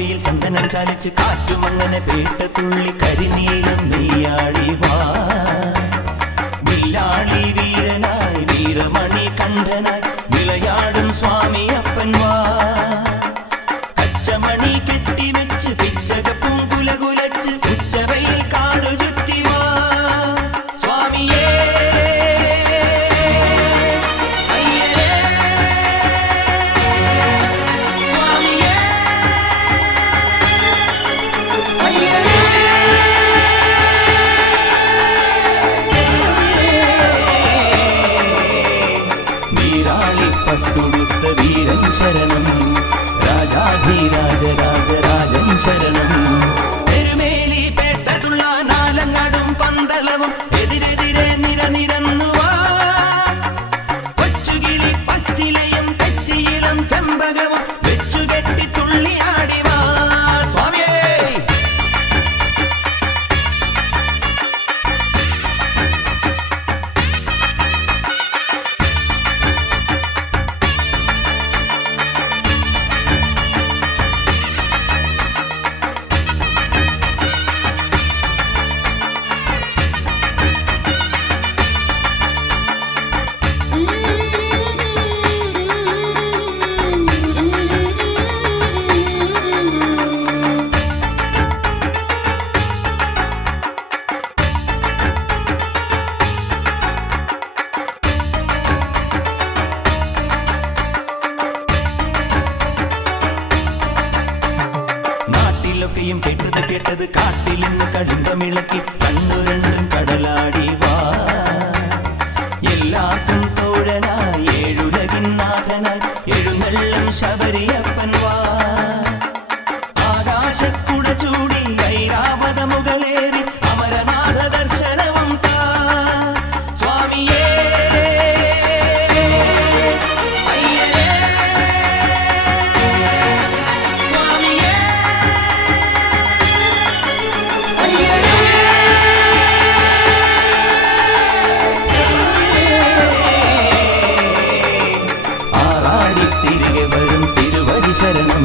തൊപ്പിയിൽ ചന്ദനം ചാലിച്ച് കാറ്റും അങ്ങനെ പേട്ടത്തുള്ളി കരിനീലും നെയ്യാടി വാ വില്ലാളി വീരനായി വീരമണി കണ്ഠനായി വിളയാടും സ്വാമി അപ്പൻ വാ കച്ചമണി കെട്ടിവെച്ച് പിച്ചകപ്പും കുലകുലച്ച് ഉച്ചവയിൽ കാടു ചുറ്റി വാ സ്വാമിയേ പട്ടുടുത്ത വീരൻ ശരണം രാജാധിരാജ രാജരാജൻ ശരണം പെരുമേലി പേട്ടതുള്ള നാലങ്ങാടും പന്തളവും എതിരെതിരെ നിരനിരന്നുവാ കൊച്ചുകിളി പച്ചിലയും കച്ചിയിളം ചെമ്പകവും വെച്ചുകെട്ടി തുള്ളിയാടിവാ സ്വാമിയേ ൊക്കെയും കേട്ടത് കാട്ടിൽ നിന്ന് കടുങ്കമിളക്കി കണ്ണു രണ്ടും കടലാടി വാ എല്ലാവർക്കും തോഴനായി ഏഴുലകിൻ നാഥനായി എഴുന്നള്ളും ശബരിയപ്പൻ വാ ആകാശക്കുട ചൂടി ഐരാവത മുകളേറി അമരനാഥ ദർശനവും താ സ്വാമിയേ ശരണം